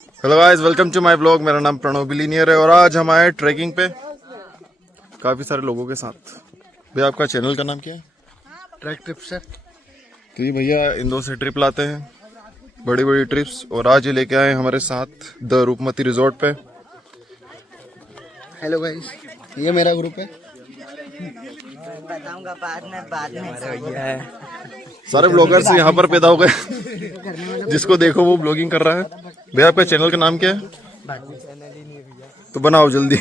Hello guys, welcome to my blog. मेरा नाम Pranav billionaire है और आज हम आए ट्रैकिंग पे काफ़ी सारे लोगों के साथ। भैया आपका चैनल का नाम क्या है? Track trip sir. तो ये भैया इंदौर से ट्रिप लाते हैं, बड़ी बड़ी ट्रिप्स, और आज ये लेके आए हमारे साथ द रूपमती रिजॉर्ट पे। हेलो गाइस, ये मेरा ग्रुप है। बताऊंगा बाद में। सारे ब्लॉगर्स यहाँ पर पैदा हो गए, जिसको देखो वो ब्लॉगिंग कर रहा है। भैया आपका चैनल का नाम क्या है? तो बनाओ जल्दी,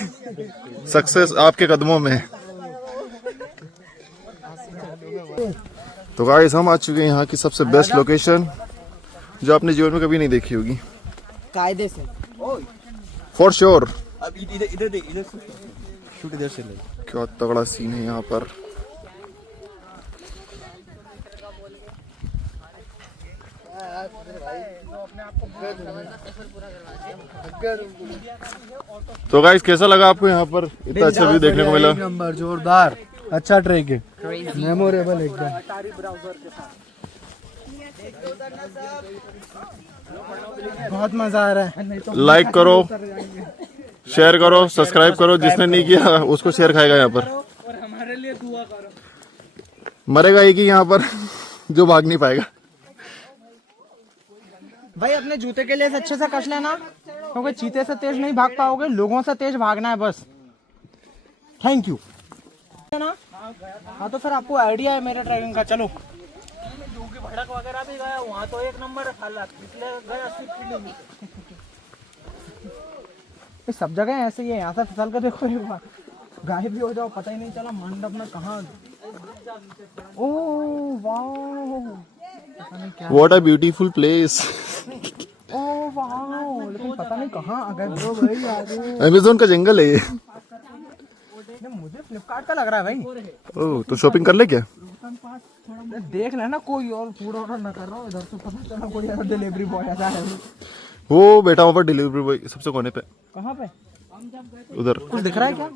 सक्सेस आपके कदमों में है। तो गाइस हम आ चुके हैं यहाँ की सबसे बेस्ट लोकेशन, जो आपने जीवन में कभी नहीं देखी होगी। कायदे से फॉर श्योर। अब इधर देख, इधर शूट इधर से ले। क्या तगड़ा सीन है यहाँ पर। तो गाइस कैसा लगा आपको यहाँ पर इतना अच्छा व्यू देखने को मिला? नंबर जोरदार, अच्छा ट्रैक है, मेमोरेबल एकदम। बहुत मजा आ रहा है। लाइक करो, शेयर करो, सब्सक्राइब करो। जिसने नहीं किया उसको शेयर खाएगा यहाँ पर। और हमारे लिए दुआ करो। मरेगा एक ही यहाँ पर जो भाग नहीं पाएगा। भाई अपने जूते के लिए अच्छे से कस लेना, क्योंकि चीते से तेज नहीं भाग पाओगे, लोगों से तेज भागना है बस। थैंक यू ना। हाँ तो फिर आपको आइडिया है मेरे ट्रैकिंग का। चलो जोगी भड़क वगैरह भी गया वहाँ तो एक नंबर हालात, पिछले गए 80 किलोमीटर। सब जगह ऐसे ही है, यहाँ से फिसल कर देखो एक बार, गायब भी हो जाओ, पता ही नहीं चला मंडप में कहाँ। ओह वाह, What a beautiful place। ओह वाह, लेकिन पता नहीं कहाँ अगर अमेज़न का जंगल है ये। मुझे फ्लिपकार्ट का लग रहा है भाई। ओह तो शॉपिंग कर ले क्या? देख लेना कोई और फूड ऑर्डर ना कर रहा हो इधर से, पता चला कोई और डिलीवरी बॉय ऐसा है। वो बैठा वहाँ पर डिलीवरी बॉय सबसे कोने पे। कहाँ पे? उधर कुछ दिख रहा है क्या?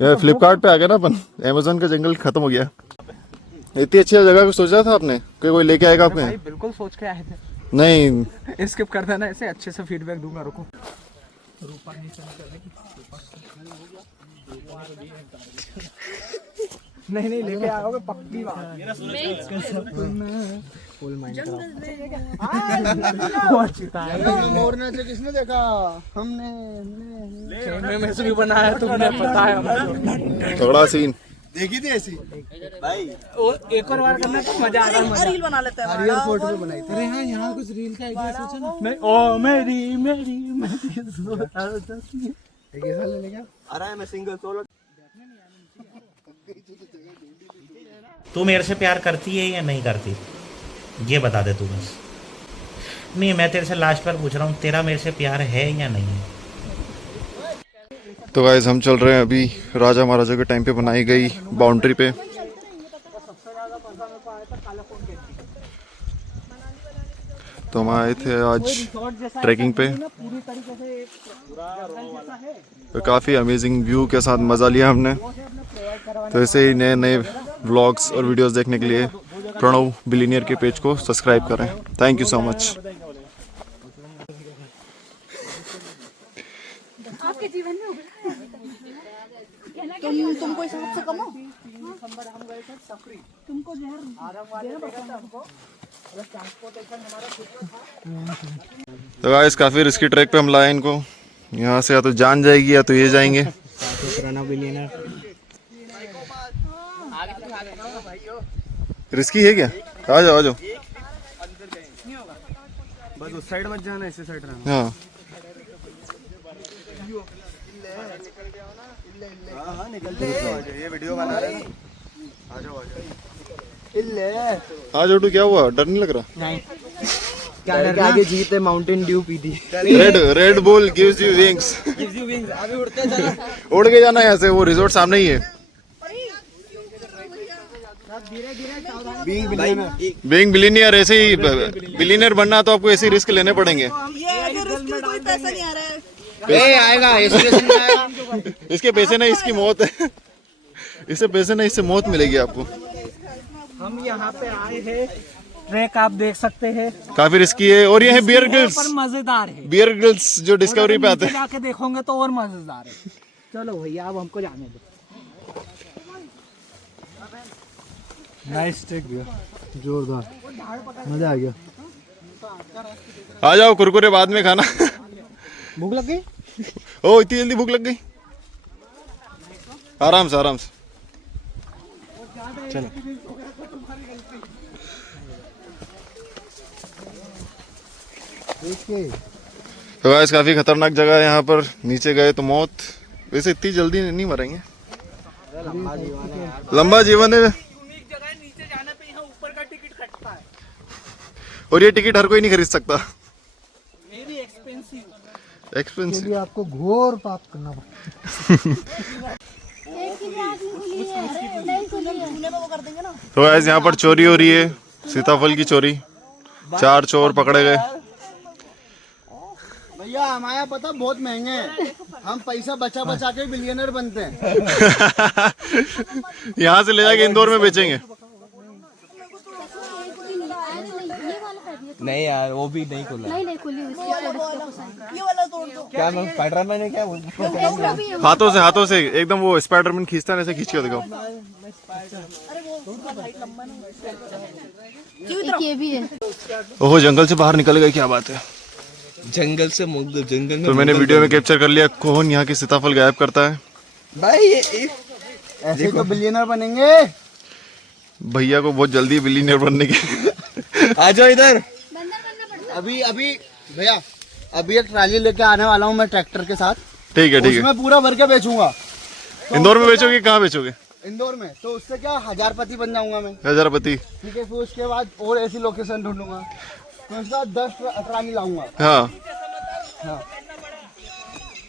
यार फ्लिपकार्ट पे आ गया ना अपन। अमेज़न का जंगल खत्म हो गया। इतनी अच्छी जगह को सोचा था आपने कि कोई लेके आएगा आपके? भाई बिल्कुल सोच के आए थे। नहीं, स्किप कर देना, ऐसे अच्छे से फीडबैक दूंगा। रुको नहीं नहीं लेके आओगे पक्की बात। मोरना से किसने देखा? हमने में से भी बनाया, तुमने पता है। तगड़ा सीन। देखी थी ऐसी भाई वो एक और बार करना तो मजा आ रहा है। रील बना लेते हैं। रियल फोटो भी बनाई थी। अरे हाँ, यहाँ कुछ रील का आइडिया सोचा ना। नहीं ओ मेरी मेरी कैसा ले लेगा? अरे मैं सिंगल सोलो। तू मेरे से प्यार करती है या नहीं करती, ये बता दे तू बस। नहीं, मैं तेरे से लास्ट बार पूछ रहा हूँ, तेरा मेरे से प्यार है या नहीं है? तो गाइस हम चल रहे हैं अभी राजा महाराजा के टाइम पे बनाई गई बाउंड्री पे। तो हम आए थे आज ट्रैकिंग पे, तो काफ़ी अमेजिंग व्यू के साथ मज़ा लिया हमने। तो ऐसे ही नए नए व्लॉग्स और वीडियोस देखने के लिए प्रणव बिलीनियर के पेज को सब्सक्राइब करें। Thank you so much. आपके जीवन में तुमको इस हिसाब से कम हो, तुमको तो गाइस काफ़ी रिस्की ट्रैक पे हम लाए इनको। यहाँ से या तो जान जाएगी या तो ये जाएंगे। रिस्की है क्या? आ जाओ आ जाओ। बस उस साइड मत जाना, इस साइड रहना। हाँ हाँ निकलते हैं। ये वीडियो बना रहे हैं। आ जाओ आ जाओ। आ जाओ। क्या हुआ, डर नहीं लग रहा? क्या आगे जीते माउंटेन ड्यू पी थी। Red bull gives you wings. अभी उड़ते चला। उड़ के जाना है यहाँ से, वो रिजॉर्ट सामने ही है। बीइंग बिलीनियर, ऐसे ही बिलीनियर बनना तो आपको ऐसे रिस्क लेने पड़ेंगे। ये रिस्क कोई पैसा नहीं आ रहा है। आएगा इसके पैसे नहीं, इसकी मौत है। इससे पैसे नहीं, इससे मौत मिलेगी आपको। हम यहाँ पे आए हैं ट्रैक आप देख सकते हैं, काफी रिस्की है। और ये है बियर ग्रिल्स, पर मजेदार है। बियर ग्रिल्स जो डिस्कवरी पे आते नीचे हैं। जाके देखोगे तो और मजेदार है। चलो भैया अब हमको जाने दो। नाइस टेक भैया, जोरदार, मजा आ गया। आ जाओ, कुरकुरे बाद में खाना। भूख लग गई? ओ इतनी जल्दी भूख लग गई? आराम से आराम से चलो। तो गाइस काफी खतरनाक जगह है यहाँ पर। नीचे गए तो मौत, वैसे इतनी जल्दी नहीं मरेंगे, लंबा जीवन है। यूनिक जगह है, नीचे जाने पे यहाँ ऊपर का टिकट कटता है। और ये टिकट हर कोई नहीं खरीद सकता, वेरी एक्सपेंसिव। एक्सपेंसिव। आपको घोर पाप करना पड़ेगा। तो गाइस यहाँ पर चोरी हो रही है, सीताफल की चोरी। 4 चोर पकड़े गए। भैया हमारे यहाँ पता बहुत महंगे हैं, हम पैसा बचा बचा के बिलियनर बनते हैं। यहाँ से ले जाके इंदौर में बेचेंगे। नहीं यार वो भी नहीं खुला। नहीं खुली उसकी। ये वाला तोड़ दो। क्या मैं स्पाइडरमैन है क्या बोल? हाथों से एकदम वो स्पाइडरमैन खींचता है, ऐसे खींच के दिखाओ। एक ये भी है। ओहो जंगल से बाहर निकल गए, क्या बात है। जंगल से जंगल में तो मैंने वीडियो में कैप्चर कर लिया कौन यहाँ के सीताफल गायब करता है। भाई ऐसे तो बिलियनर बनेंगे। भैया को बहुत जल्दी बिलियनर बनने की। आ जाओ इधर। अभी भैया अभी एक ट्राली लेके आने वाला हूँ मैं ट्रैक्टर के साथ। ठीक है उसमें पूरा भर के बेचूंगा। इंदौर में बेचोगे, कहाँ बेचोगे? इंदौर में। तो उससे क्या 1000पति बन जाऊंगा मैं। 1000पति। ठीक है, फिर उसके बाद और ऐसी लोकेशन ढूंढूंगा, तो उसके बाद 10 ट्राली लाऊंगा। हाँ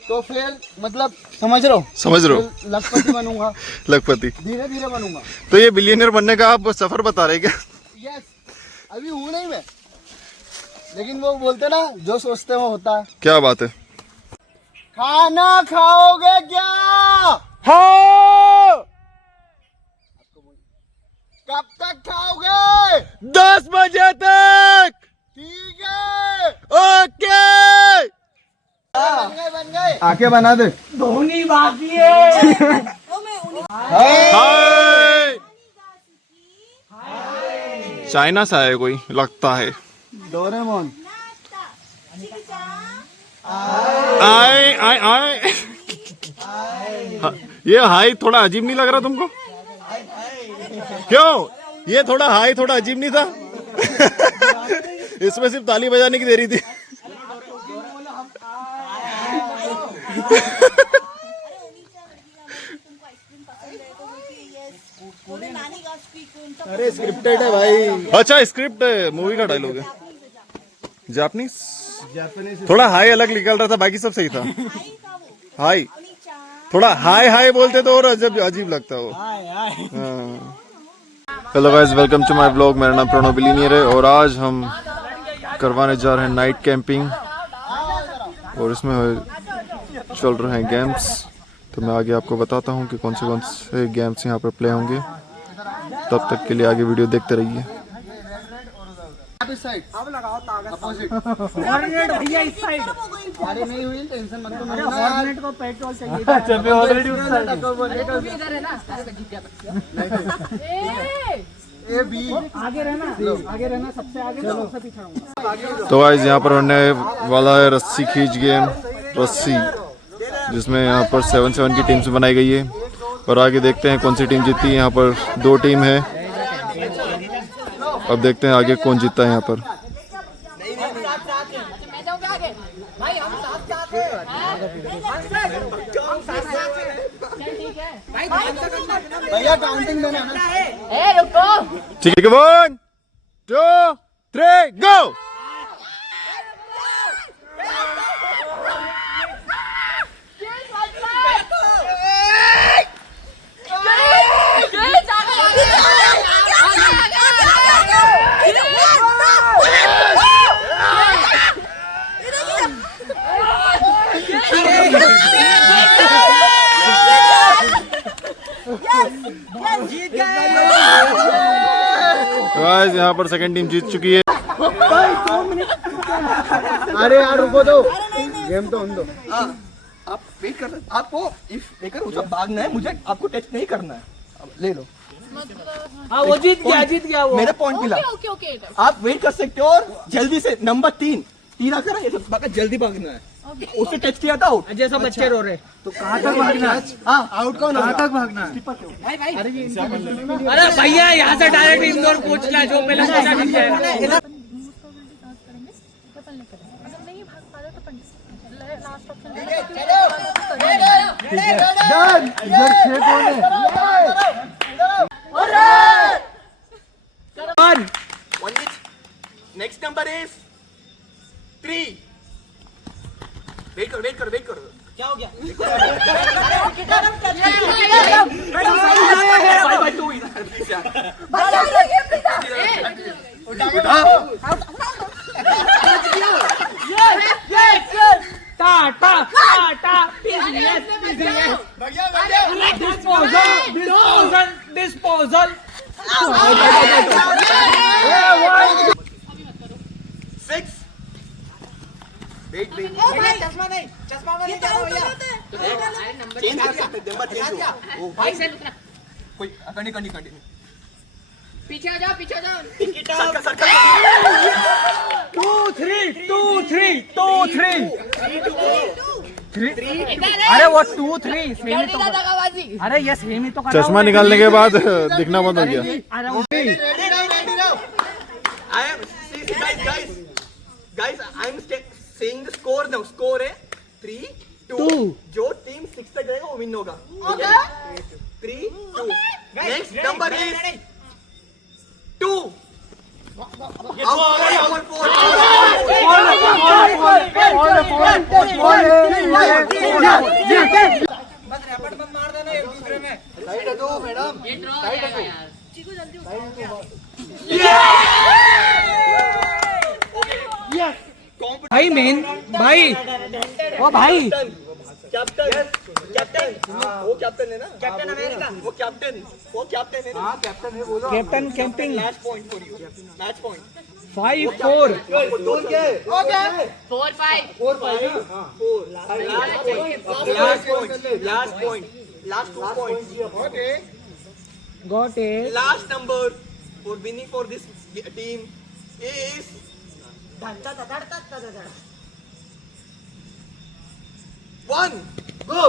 तो फिर मतलब समझ रहे हो, समझ रहे हो, फिर लखपति बनूंगा, लखपति। धीरे धीरे बनूंगा। तो ये बिलियनर बनने का आप सफर बता रहे क्या? यस, अभी हूँ नहीं मैं, लेकिन वो बोलते ना जो सोचते हैं वो होता है। क्या बात है। खाना खाओगे क्या? हाँ। कब तक खाओगे? 10 बजे तक। ठीक है, ओके। बन गए। आके बना दे। धोनी बाकी है। हाय। चाइना से आया कोई लगता है। डोरेमोन। आए आए आए। हाँ, ये हाई थोड़ा अजीब नहीं लग रहा तुमको? क्यों? ये थोड़ा हाई थोड़ा अजीब नहीं था? इसमें सिर्फ ताली बजाने की देरी थी। अरे स्क्रिप्टेड है भाई। अच्छा स्क्रिप्ट है, मूवी का डायलॉग है। जापानीज थोड़ा हाई अलग निकल रहा था, बाकी सब सही था। हाई थोड़ा हाई हाई बोलते तो और अजीब लगता हो। Hello guys, welcome to my blog. मेरा नाम प्रणव बिलियनियर है और आज हम करवाने जा रहे हैं नाइट कैंपिंग और इसमें चल रहे हैं गेम्स। तो मैं आगे आपको बताता हूँ कि कौन से गेम्स यहाँ पर प्ले होंगे। तब तक के लिए आगे वीडियो देखते रहिए। इस साइड अब लगाओ ताकत। अपोजिट। हॉर्नेट भैया इस साइड। अरे नहीं हुई, टेंशन मत लो। अरे हॉर्नेट को पेट्रोल चाहिए। ऑलरेडी उस साइड। इधर है ना। ए बी आगे रहना सबसे आगे, मैं सबसे पीछे रहूंगा। तो गाइस यहाँ पर होने वाला है रस्सी खींच गेम, रस्सी, जिसमें यहाँ पर 7-7 की टीम्स बनाई गई है और आगे देखते हैं कौन सी टीम जीतती है। यहाँ पर 2 टीम है, अब देखते हैं आगे कौन जीतता है यहाँ पर। भैया काउंटिंग देना है ना। ठीक है, 1 2 3 गो। गाइस यहाँ पर सेकंड टीम जीत चुकी है। अरे यार रुको दो, गेम तो होने दो। आप वेट कर, आपको इफ लेकर उसे भागना है, मुझे आपको टच नहीं करना है। अब ले लो। हाँ वो जीत गया वो। मेरे पॉइंट मिला। ओके आप वेट कर सकते हो और जल्दी से नंबर 3 आकर ये सब बाका जल्दी भागना है। उसे टच किया था आउट। जैसा बच्चे रो रहे। तो कहाँ तक भागना है? हाँ आउट कौन होगा? कहाँ तक भागना है? अरे भैया यहाँ से डायरेक्ट इंदौर पूछ लिया, जो पहले पूछा जीत जाएगा। इधर 6 कौन है? Next number is 3। वेट करो। क्या हो गया? 5/2 टाटा डिस्पोजल 6। वेट चश्मा नहीं चेंज कर सकते, नंबर चेंज हो। कोई कंटिन्यू। पीछे आ जाओ 2 3 अरे वो 2 3 सेम ही तो। अरे ये सेम ही तो कर रहा हूं। चश्मा निकालने के बाद दिखना बंद हो गया। अरे वो guys, I'm saying the score now. Score है 3-2. जो टीम 6 तक जाएगा वो विन होगा। 3-2. Next number is 2. बस रैपट मत मार देना एक दूसरे में। साइड दो मैडम। भाई मेन भाई ओ भाई कैप्टन वो कैप्टन है ना? Captain America. वो कैप्टन है ना? कैप्टन है बोलो। Captain camping last point for you. Match point 5-4 दोन के 4-5 Last 2 points. Got it. Last number for winning for this team is 1. Go.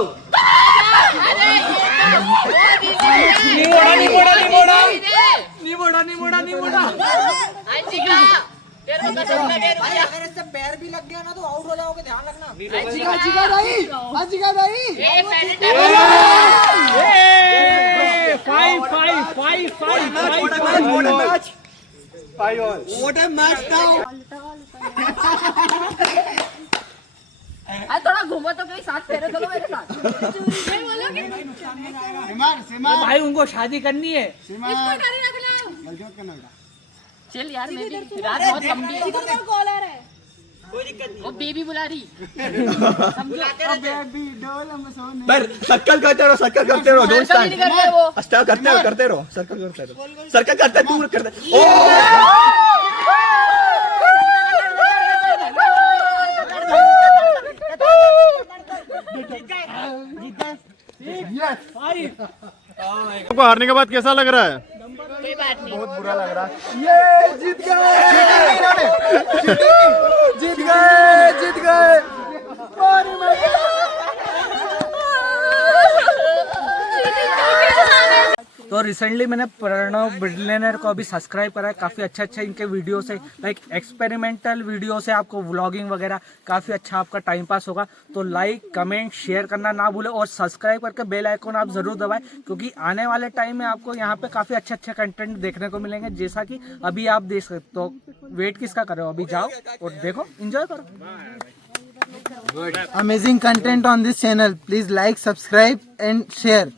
निमोड़ा Anshika तेरे को कसम लगे भाई अगर इससे पैर भी लग गया ना तो आउट हो जाओगे, ध्यान रखना। आजिका भाई ए पहले 5 What a match now. आज थोड़ा घूमो तो कहीं साथ फेरे चलो मेरे साथ। मैं बोलोगे सिमार भाई उनको शादी करनी है। इसको गाड़ी रख लो। चल यार मैं भी रात बहुत लंबी है। कॉलर है कोई दिक्कत नहीं। वो बेबी बुला रही। बेबी डोल हम सोने। पर सर्कल करते रहो डोंट स्टैंड। नहीं करते वो। स्टार करते रहो सर्कल करते दूर करते। ओ आपको हारने के बाद कैसा लग रहा है? कोई बात नहीं। बहुत बुरा लग रहा है। ये जीत गए। तो रिसेंटली मैंने प्रणव बिल्डेनर को अभी सब्सक्राइब करा है। काफ़ी अच्छा इनके वीडियो से लाइक एक्सपेरिमेंटल वीडियो से आपको व्लॉगिंग वगैरह काफ़ी अच्छा आपका टाइम पास होगा। तो लाइक कमेंट शेयर करना ना भूलें और सब्सक्राइब करके बेल आइकन आप ज़रूर दबाएं, क्योंकि आने वाले टाइम में आपको यहाँ पे काफ़ी अच्छे कंटेंट देखने को मिलेंगे, जैसा कि अभी आप देख सकते। तो वेट किसका कर रहे हो? अभी जाओ और देखो, एंजॉय करो। Amazing content on this channel. Please like, subscribe and share.